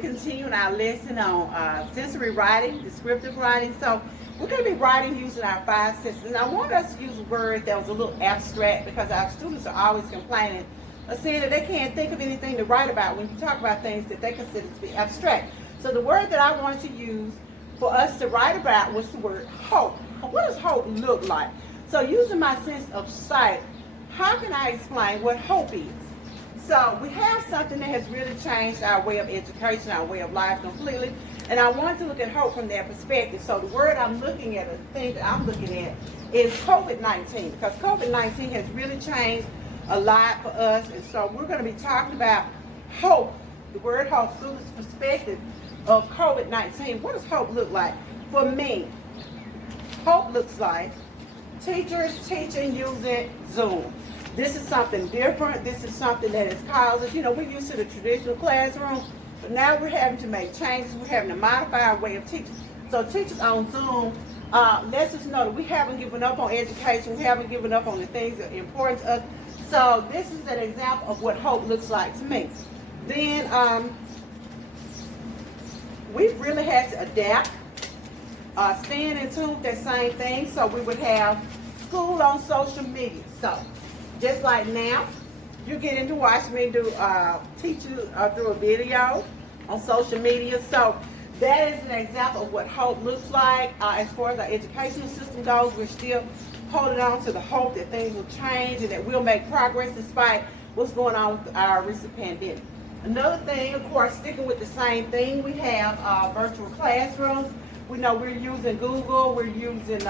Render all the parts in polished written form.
continuing our lesson on sensory writing, descriptive writing. So we're going to be writing using our five senses. And I want us to use a word that was a little abstract because our students are always complaining or saying that they can't think of anything to write about when you talk about things that they consider to be abstract. So the word that I wanted to use for us to write about was the word hope. What does hope look like? So using my sense of sight, how can I explain what hope is? So we have something that has really changed our way of education, our way of life completely. And I want to look at hope from that perspective. So the word I'm looking at, the thing that I'm looking at is COVID-19, because COVID-19 has really changed a lot for us. And so we're going to be talking about hope, the word hope, through this perspective of COVID-19. What does hope look like? For me, hope looks like teachers teaching using Zoom. This is something different. This is something that is causing, we're used to the traditional classroom, but now we're having to make changes. We're having to modify our way of teaching. So teachers on Zoom, lets us know that we haven't given up on education. We haven't given up on the things that are important to us. So this is an example of what hope looks like to me. Then we've really had to adapt, staying in tune with that same thing. So we would have school on social media. So just like now, you're getting to watch me do teach you through a video on social media. So that is an example of what hope looks like. As far as our educational system goes, we're still holding on to the hope that things will change and that we'll make progress despite what's going on with our recent pandemic. Another thing, of course, sticking with the same thing, we have virtual classrooms. We know we're using Google, we're using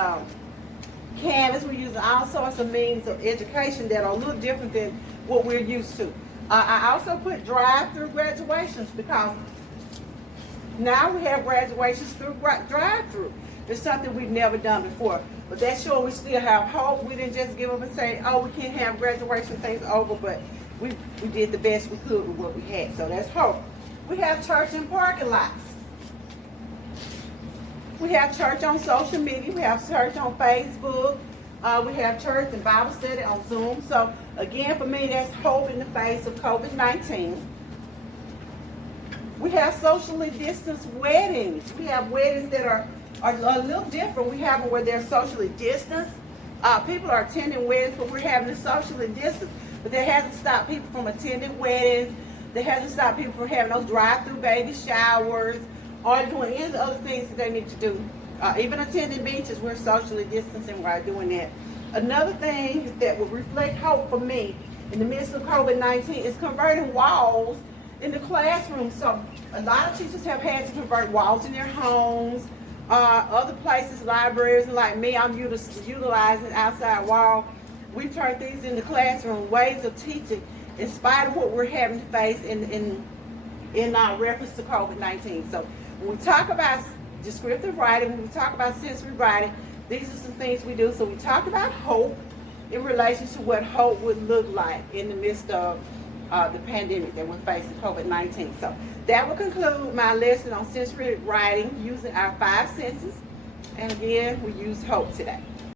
Canvas, we're using all sorts of means of education that are a little different than what we're used to. I also put drive-through graduations because now we have graduations through drive-through. It's something we've never done before. But that's sure we still have hope. We didn't just give up and say, oh, we can't have graduation things over, but we did the best we could with what we had. So that's hope. We have church in parking lots. We have church on social media. We have church on Facebook. We have church and Bible study on Zoom. So again, for me, that's hope in the face of COVID-19. We have socially distanced weddings. We have weddings that are a little different. We have them where they're socially distanced. People are attending weddings, but we're having it socially distanced. But that hasn't stopped people from attending weddings. That hasn't stopped people from having those drive-through baby showers or doing any of the other things that they need to do. Even attending beaches, we're socially distancing while doing that. Another thing that will reflect hope for me in the midst of COVID-19 is converting walls in the classroom. So a lot of teachers have had to convert walls in their homes, other places, libraries, and like me, I'm utilizing outside wall. We've turned these into classroom ways of teaching in spite of what we're having to face in reference to COVID-19. So when we talk about descriptive writing, when we talk about sensory writing, these are some things we do. So we talk about hope in relation to what hope would look like in the midst of the pandemic that we're facing, COVID-19. So that will conclude my lesson on sensory writing using our five senses. And again, we use hope today.